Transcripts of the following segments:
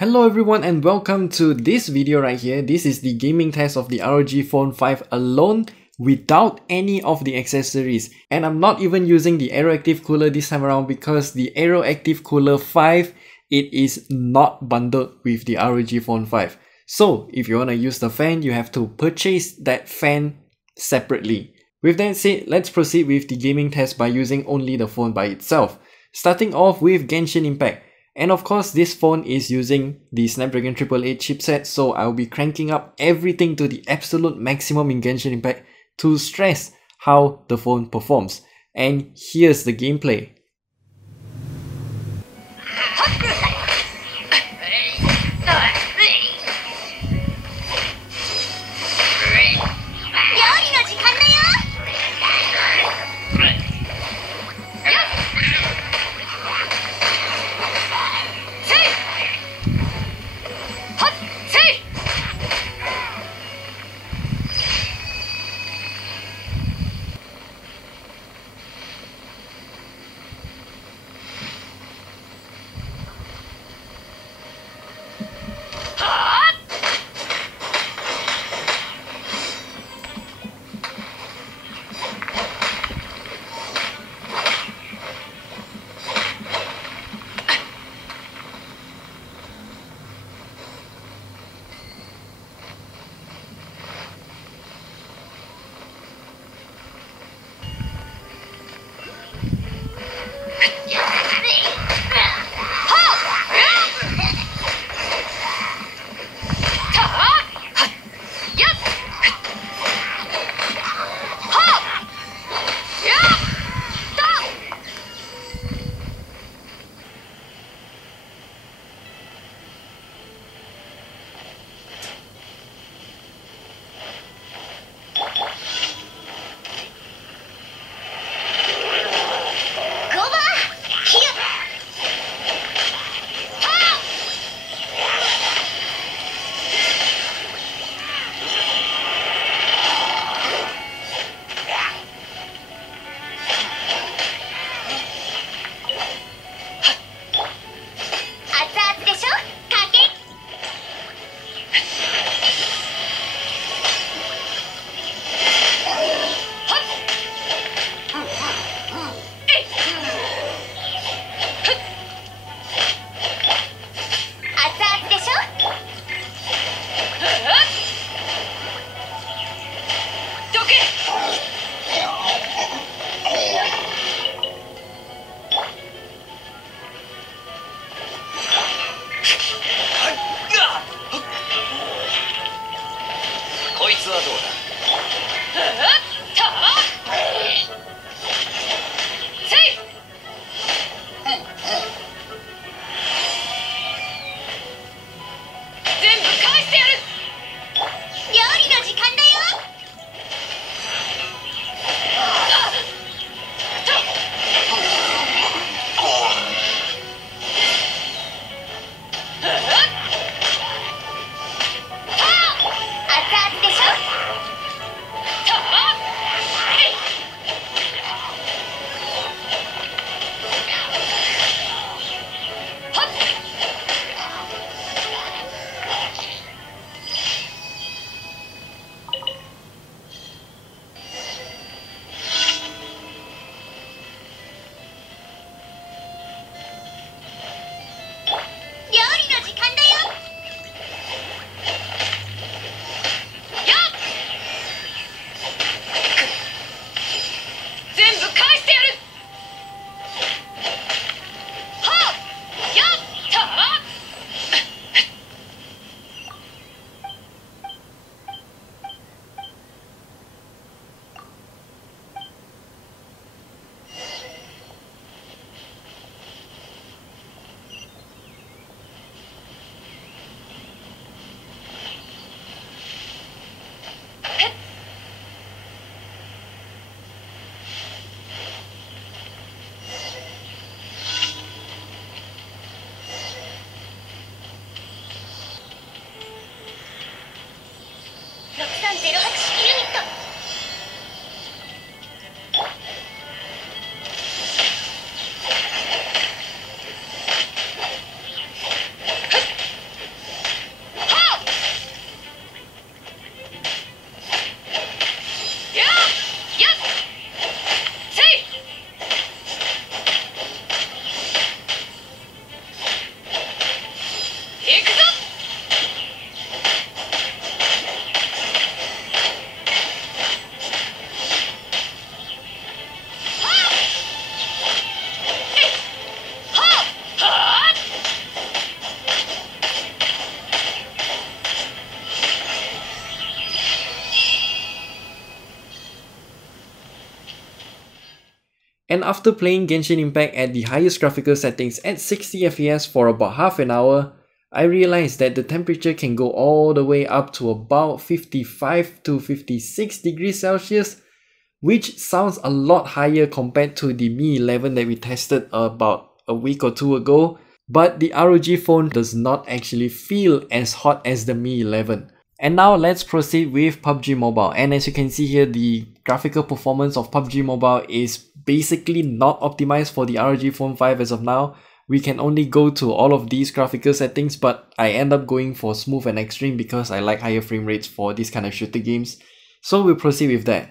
Hello everyone and welcome to this video right here. This is the gaming test of the ROG Phone 5 alone without any of the accessories. And I'm not even using the Aero Active Cooler this time around because the Aero Active Cooler 5, it is not bundled with the ROG Phone 5. So if you want to use the fan, you have to purchase that fan separately. With that said, let's proceed with the gaming test by using only the phone by itself. Starting off with Genshin Impact. And of course, this phone is using the Snapdragon 888 chipset, so I'll be cranking up everything to the absolute maximum in Genshin Impact to stress how the phone performs. And here's the gameplay. And after playing Genshin Impact at the highest graphical settings at 60 FPS for about half an hour, I realized that the temperature can go all the way up to about 55 to 56 degrees Celsius, which sounds a lot higher compared to the Mi 11 that we tested about a week or two ago, but the ROG phone does not actually feel as hot as the Mi 11. And now let's proceed with PUBG Mobile, and as you can see here, the graphical performance of PUBG Mobile is basically not optimized for the ROG Phone 5 as of now. We can only go to all of these graphical settings, but I end up going for smooth and extreme because I like higher frame rates for this kind of shooter games. So we'll proceed with that.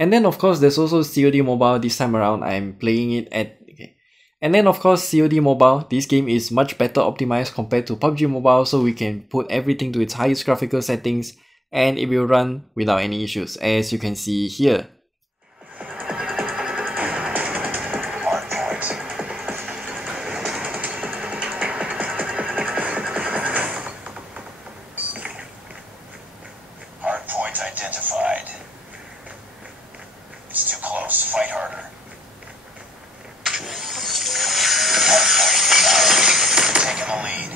And then of course there's also COD Mobile. This time around I'm playing it at And then of course COD Mobile, this game is much better optimized compared to PUBG Mobile, so we can put everything to its highest graphical settings and it will run without any issues, as you can see here. Hardpoint identified. It's too close. Fight harder. Hardpoint taking the lead.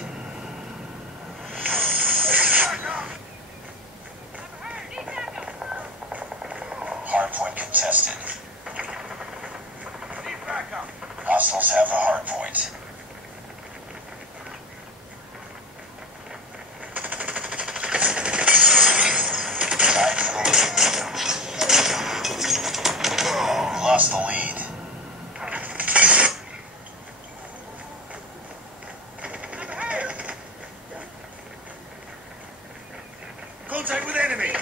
Hardpoint contested. Hostiles have the hardpoint. Tied for the lead. Lost the lead. Contact with enemy.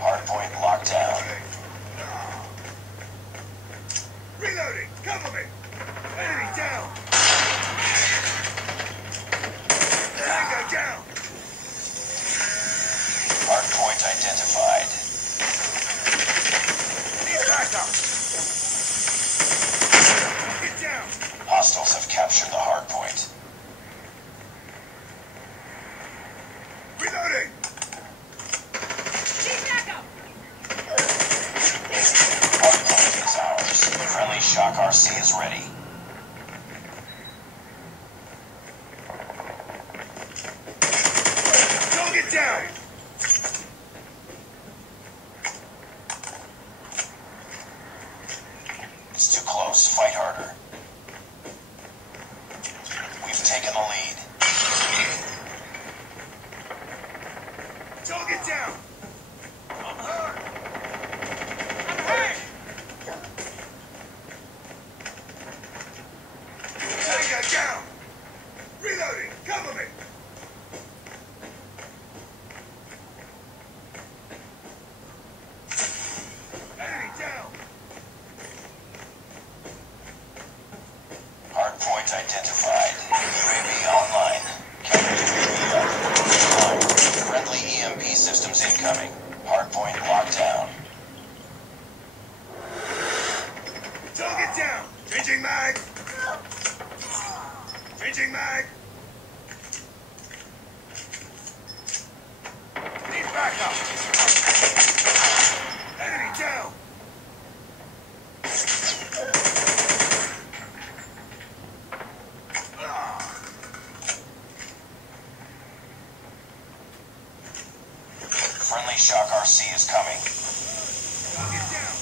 Hardpoint locked down. Reloading. Cover me. Enemy down. Tango down. Hardpoint identified. Need backup. Get down. Hostiles have captured the hardpoint. Reloading. Hardpoint is ours. Friendly Shock RC is ready. Don't get down! It's too close. Fight harder. We've taken the lead. Don't get down! Hardpoint identified. UAV online. Counter UAV up. Friendly EMP systems incoming. Hardpoint locked down. Target down! Changing mag! Changing mag! Need backup! Enemy down! Friendly Shock RC is coming. Target down!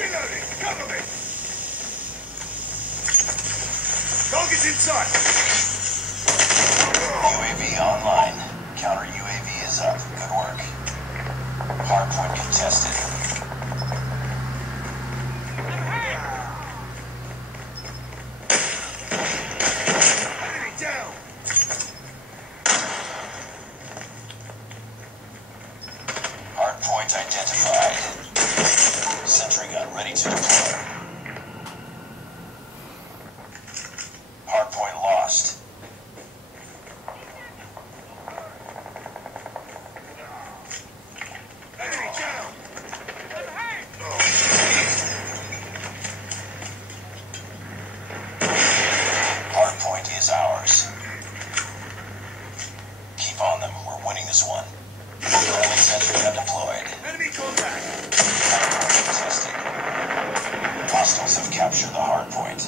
Reloading! Cover me! Target's in sight! UAV online. Counter UAV is up. Good work. Hardpoint contested. Enemy down! Hardpoint identified. Sentry gun ready to deploy. Hardpoint lost. Enemy down! Hardpoint is ours. Keep on them. We're winning this one. Friendly sentry gun deployed. Enemy contact! Hardpoint contested. Hostiles have captured the hardpoint.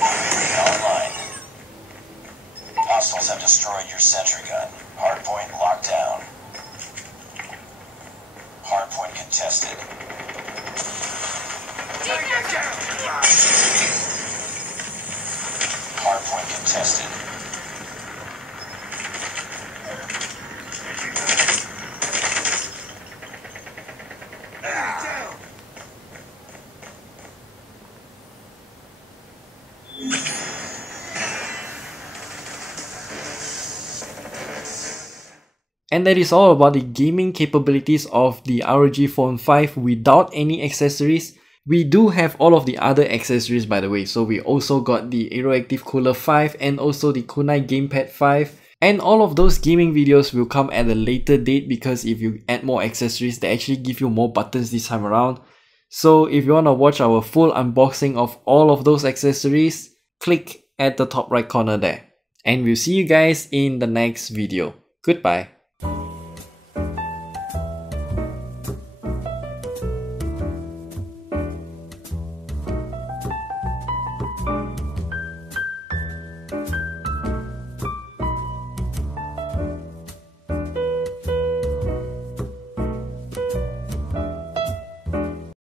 UAV online. Hostiles have destroyed your sentry gun. Hardpoint locked down. Hardpoint contested. Target down! Hardpoint contested. Enemy down! And that is all about the gaming capabilities of the ROG Phone 5 without any accessories. We do have all of the other accessories, by the way. So we also got the Aeroactive Cooler 5 and also the Kunai Gamepad 5. And all of those gaming videos will come at a later date because if you add more accessories, they actually give you more buttons this time around. So if you want to watch our full unboxing of all of those accessories, click at the top right corner there. And we'll see you guys in the next video. Goodbye.